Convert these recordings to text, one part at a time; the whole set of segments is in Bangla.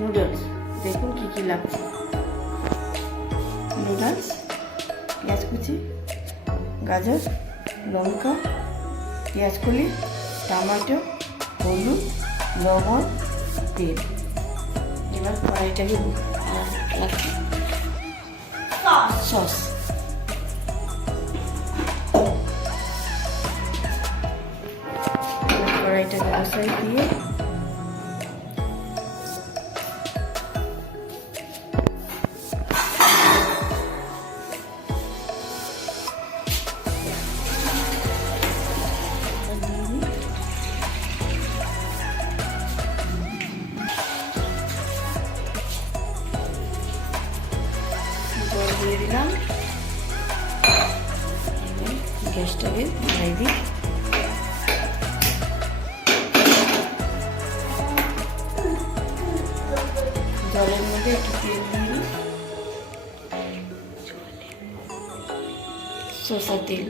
নুডলস। দেখুন কি কি লাগছে। নুডলস, পেঁয়াজ কুচি, গাজর, লঙ্কা, পেঁয়াজ কলি, টমেটো, হলুদ, লবণ, তেল। এবার কড়াইটাকে লাগছে সস। কড়াইটাকে বসাই দিয়ে জল দিয়ে দিলাম। গ্যাসটাকে ধরাই দিই। জলের মধ্যে একটু তেল দিয়ে দিই, সরষের তেল।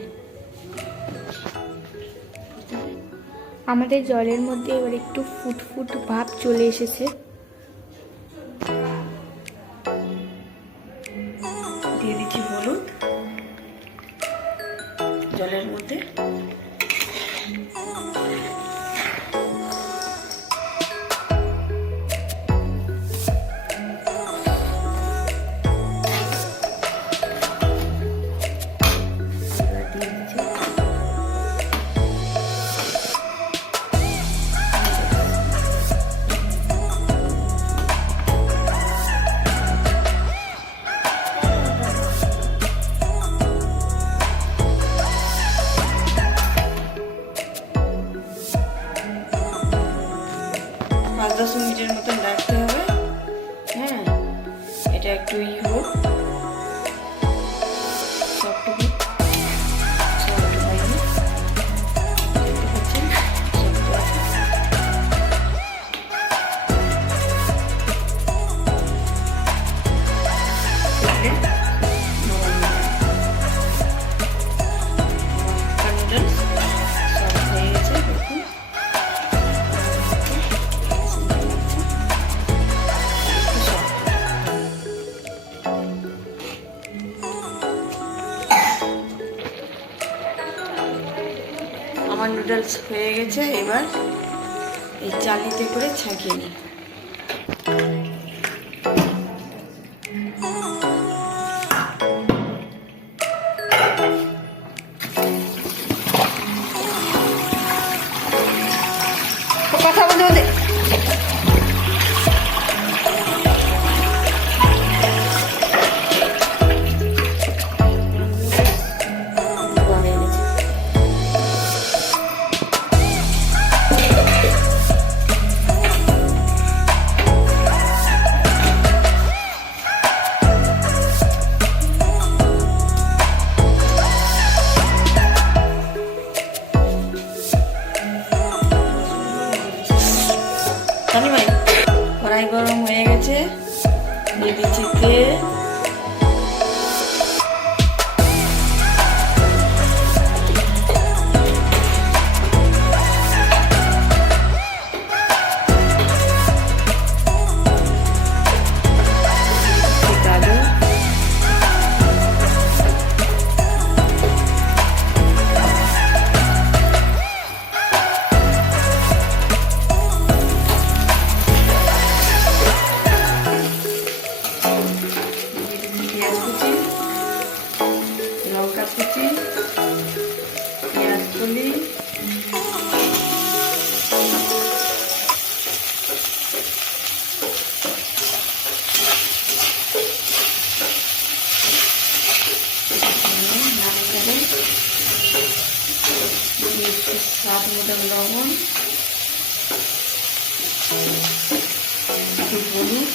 আমাদের জলের মধ্যে এবার একটু ফুটফুট ভাব চলে এসেছে। দিয়ে দিচ্ছি হলুদ জলের মধ্যে। পাঁচ 10 মিনিটের মতন রাখতে হবে। হ্যাঁ, এটা একটু হোক, সবটুকু আমার নুডলস হয়ে গেছে। এবার এই চালিতে করে ছাঁকিয়ে নিই। কথা বলতে বলতে কড়াই গরম হয়ে গেছে, দিয়ে দিচ্ছি তেল। পেঁয়াজ কুচি, লঙ্কা কুচি, পেঁয়াজ কলি, স্বাদ মতো লবণ, একটু হলুদ,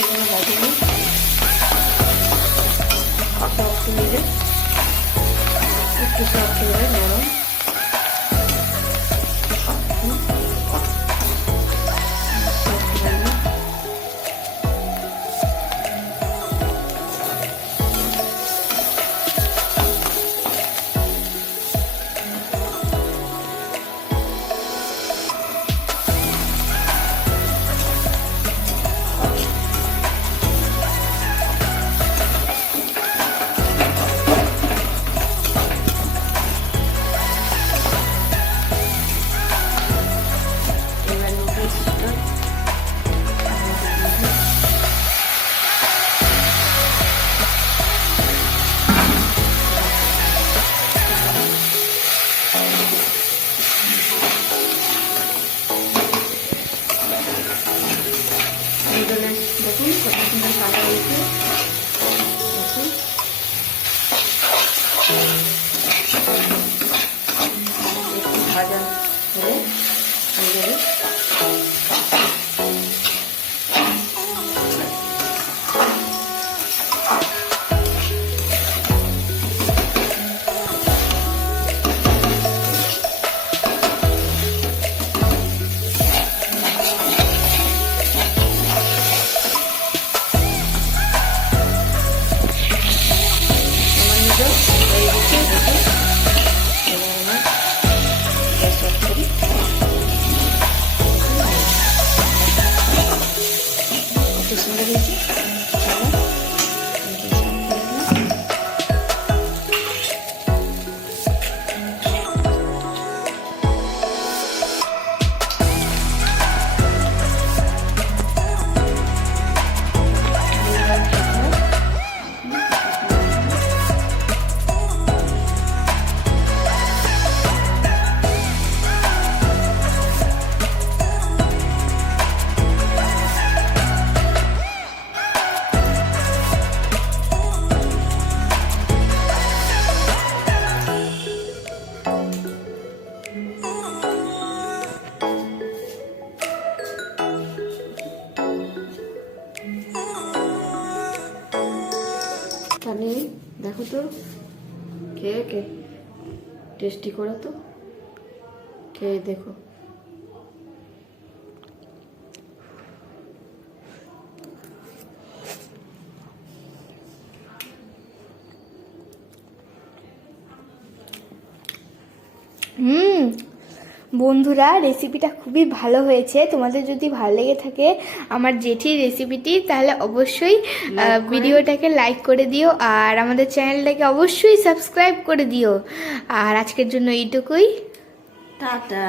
এগুলো ভাজবো সফট মিলে একটু সফট করে নরম। দেখো তো খেয়ে টেস্টি করো তো, খেয়ে দেখো। বন্ধুরা, রেসিপিটা খুবই ভালো হয়েছে। তোমাদের যদি ভালো লেগে থাকে আমার জেঠির রেসিপিটি, তাহলে অবশ্যই ভিডিওটাকে লাইক করে দিও, আর আমাদের চ্যানেলটাকে অবশ্যই সাবস্ক্রাইব করে দিও। আর আজকের জন্য এইটুকুই, টাটা।